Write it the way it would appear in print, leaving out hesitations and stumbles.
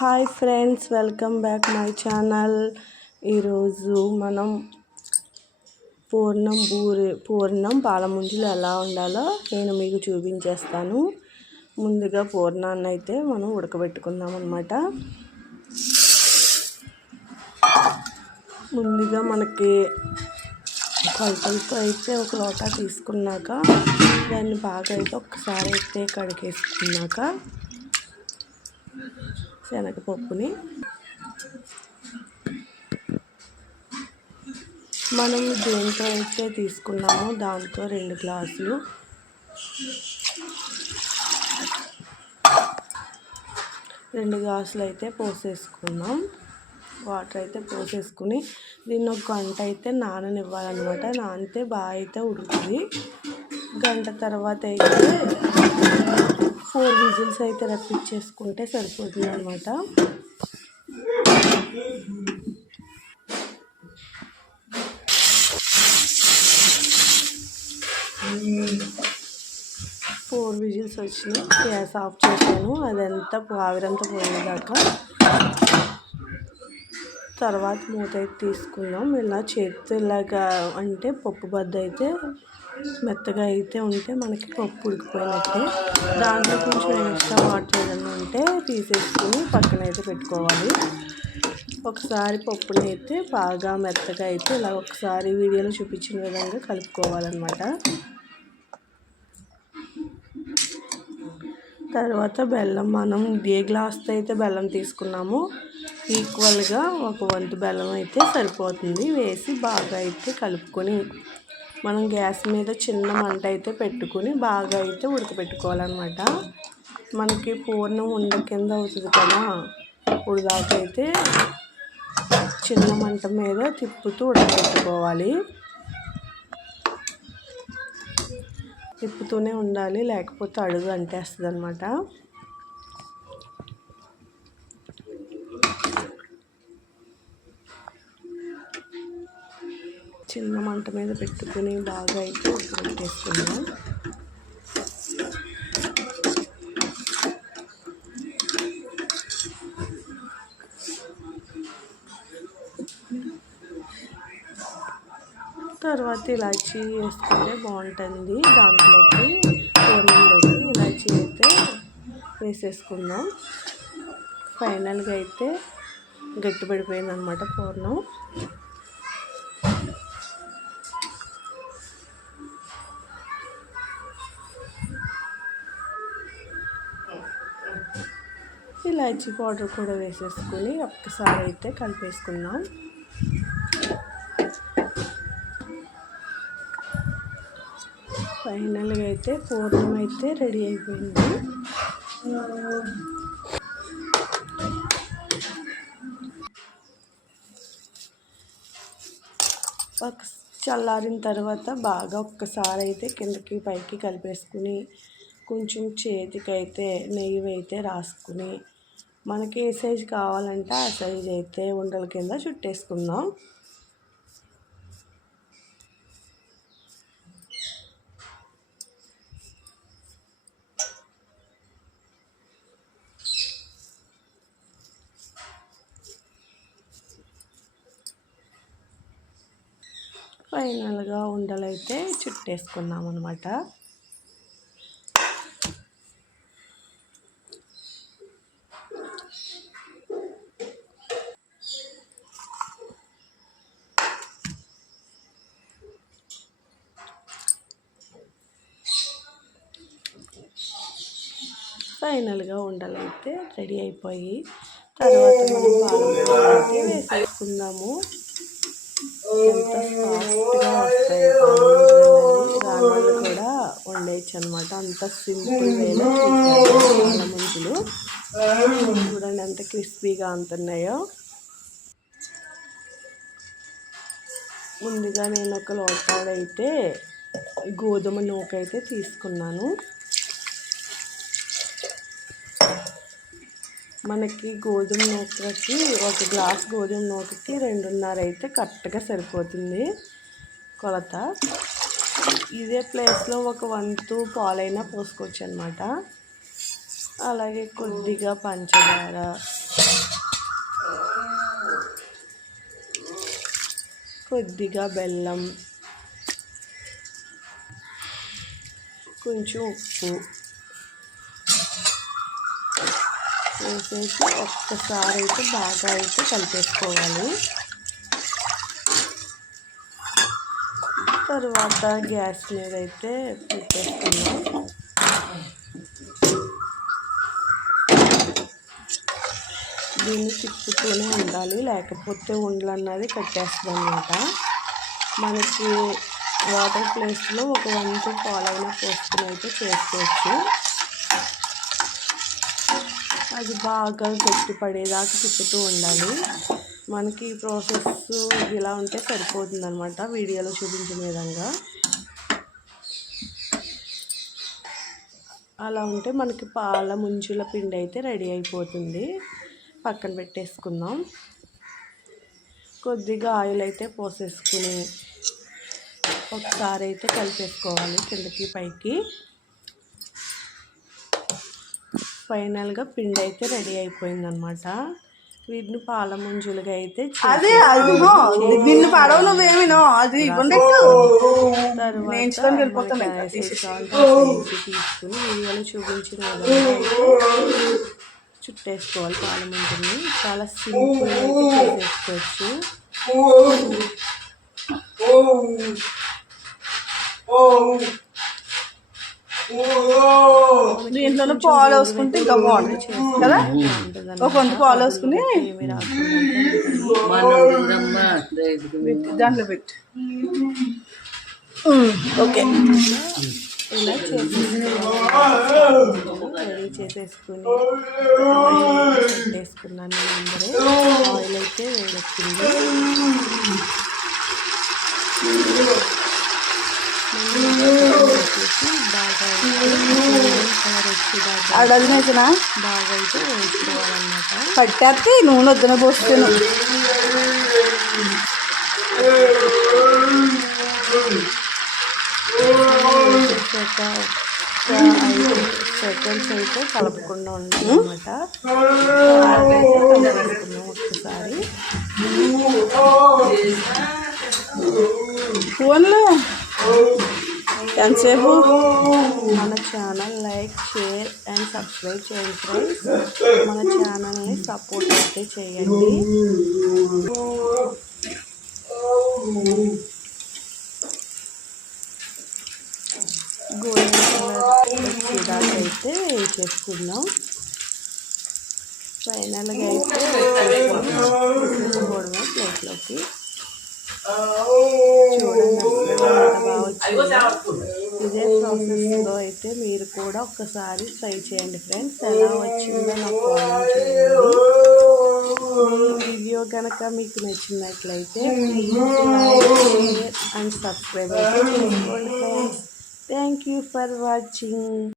Hi friends, welcome back my channel. ఈరోజు మనం పూర్ణం పాలముంజలు ఎలా ఉండాలో నేను మీకు చూపించేస్తాను. ముందుగా పూర్ణాన్ని అయితే మనం ఉడకబెట్టుకుందాం అన్నమాట. ముందుగా మనకి కొలతలతో అయితే ఒక లోటా తీసుకున్నాక దాన్ని బాగా అయితే ఒక్కసారి అయితే కడిగేసుకున్నాక శనగపప్పుని మనం దేంతో అయితే తీసుకున్నామో దాంతో 2 గ్లాసులు అయితే పోసేసుకున్నాం. వాటర్ అయితే పోసేసుకుని దీన్ని 1 గంట అయితే నాననివ్వాలన్నమాట. నానితే బాగా అయితే ఉడుకుతుంది. గంట తర్వాత అయితే 4 విజిల్స్ అయితే రప్పించేసుకుంటే సరిపోతుంది అన్నమాట. ఫోర్ విజిల్స్ వచ్చినాయి. గ్యాస్ ఆఫ్ చేశాను. అదంతా ఆవిరంతా పోయేదాకా. తర్వాత మూత అయితే తీసుకున్నాం. ఇలా చేతిలాగా అంటే పప్పు బద్ద అయితే మెత్తగా అయితే ఉంటే మనకి పప్పు ఉడికిపోయినట్టే. దాంట్లో కొంచెం ఎక్స్ట్రా వాటర్ ఏదైనా ఉంటే తీసేసుకుని పక్కన అయితే పెట్టుకోవాలి. ఒకసారి పప్పుని అయితే బాగా మెత్తగా అయితే ఇలా ఒకసారి వీడియోలో చూపించిన విధంగా కలుపుకోవాలన్నమాట. తర్వాత బెల్లం మనం ఏ గ్లాస్తో అయితే బెల్లం తీసుకున్నామో ఈక్వల్గా 1 వంతు బెల్లం అయితే సరిపోతుంది. వేసి బాగా అయితే కలుపుకొని మనం గ్యాస్ మీద చిన్న మంట అయితే పెట్టుకుని బాగా అయితే ఉడకబెట్టుకోవాలన్నమాట. మనకి పూర్ణం ఉండ కింద అవుతుంది కదా, ఇప్పుడు దాకా అయితే చిన్న మంట మీద తిప్పుతూ ఉడకబెట్టుకోవాలి. తిప్పుతూనే ఉండాలి, లేకపోతే అడుగు అంటేస్తుంది అన్నమాట. చిన్న మంట మీద పెట్టుకుని బాగా అయితే ఉడకబెట్టేసుకున్నాం. తర్వాత ఇలాచీ వేసుకుంటే బాగుంటుంది. దాంట్లోకి పూర్ణంలోకి ఇలాచీ అయితే వేసేసుకుందాం. ఫైనల్గా అయితే గట్టిపడిపోయింది అన్నమాట పూర్ణం. ఇలాచీ పౌడర్ కూడా వేసేసుకుని ఒక్కసారి అయితే కలిపేసుకుందాం. ఫైనల్గా అయితే పూర్ణం అయితే రెడీ అయిపోయింది. చల్లారిన తర్వాత బాగా ఒక్కసారి అయితే కిందకి పైకి కలిపేసుకుని కొంచెం చేతికైతే నెయ్యి అయితే రాసుకుని మనకి ఏ సైజు కావాలంటే ఆ సైజు అయితే ఉండల కింద చుట్టేసుకుందాం. ఫైనల్గా ఉండలైతే చుట్టేసుకున్నాం అన్నమాట. ఫైనల్గా ఉండలైతే రెడీ అయిపోయి తర్వాత మనం పాలముంజలు అయితే వేసేసుకుందాము. ఎంత సాఫ్ట్గా వస్తాయి పాలముంజలు, దానివల్ల కూడా వండేయచ్చు అనమాట. అంత సింపుల్ వేలో పాలముంజలు. చూడండి ఎంత క్రిస్పీగా అంటున్నాయో. ముందుగా నేను ఒక లోటాడైతే గోధుమ నూక అయితే తీసుకున్నాను. మనకి గోధుమ నూకకి 1 గ్లాస్ గోధుమ నూకకి 2.5 అయితే కరెక్ట్గా సరిపోతుంది కొలత. ఇదే ప్లేస్లో 1 వంతు పాలైనా పోసుకోవచ్చు అన్నమాట. అలాగే కొద్దిగా పంచదార, కొద్దిగా బెల్లం, కొంచెం ఉప్పు వేసేసి ఒక్కసారి అయితే బాగా అయితే కలిపేసుకోవాలి. తర్వాత గ్యాస్ మీద అయితే పెట్టేసుకున్నాం. దీన్ని తిప్పుతూనే ఉండాలి, లేకపోతే ఉండలు అన్నది కట్టేస్తుంది అన్నమాట. మనకి వాటర్ ప్లేస్లో ఒక వంతు పాలైనా పోసుకుని అయితే చేసుకోవచ్చు. అది బాగా గట్టి పడేదాకా తిప్పుతూ ఉండాలి. మనకి ప్రాసెస్ ఇలా ఉంటే సరిపోతుంది అనమాట, వీడియోలో చూపించిన విధంగా. అలా ఉంటే మనకి పాల ముంచుల పిండి అయితే రెడీ అయిపోతుంది. పక్కన పెట్టేసుకుందాం. కొద్దిగా ఆయిల్ అయితే పోసేసుకుని ఒకసారి అయితే కలిపేసుకోవాలి కిందకి పైకి. ఫైనల్గా పిండి అయితే రెడీ అయిపోయిందనమాట. వీటిని పాల ముంజులుగా అయితే తీసుకుని వీడియోలో చూపించిన విధంగా చుట్టేసుకోవాలి పాల ముంజుల్ని. చాలా సింపుల్ అయితే చేసేసుకోవచ్చు. దీంట్లో పాలు వేసుకుంటే ఇంకా బాగుంటుంది కదా. ఒక వంతు పాలు వేసుకుని దాంట్లో పెట్టి ఓకే ఇలా రెడీ చేసేసుకుని పెట్టేసుకున్నాను. అందరూ ఆయిల్ అయితే వేడెక్కింది. బాగా అయితే వేసుకోవాలన్నమాట. పట్టేస్తే నూనె వద్దున పోస్తాను. ఒక 5 సెకండ్స్ అయితే కలపకుండా ఉండాలన్నమాట. కలుపుకున్నాం ఒక్కసారి. ఫోన్లో ఎంతసేపు మన channel like, share and subscribe చేయండి ఫ్రెండ్స్. మన ఛానల్ని సపోర్ట్ అయితే చేయండి. గోల్డెన్ కలర్ వచ్చేదాకా అయితే చేసుకుందాం. ఫైనల్గా అయితే వేసుకోవడమే ప్లేట్లోకి. చూడండి ఎంత బాగా వచ్చింది. ఇదే ప్రాసెస్లో అయితే మీరు కూడా ఒక్కసారి ట్రై చేయండి ఫ్రెండ్స్. ఎలా వచ్చిందో నాకు కామెంట్ చేయండి. ఈ వీడియో కనుక మీకు నచ్చినట్లయితే please like, share and subscribe అయితే చేసుకోండి friends. Thank you for watching.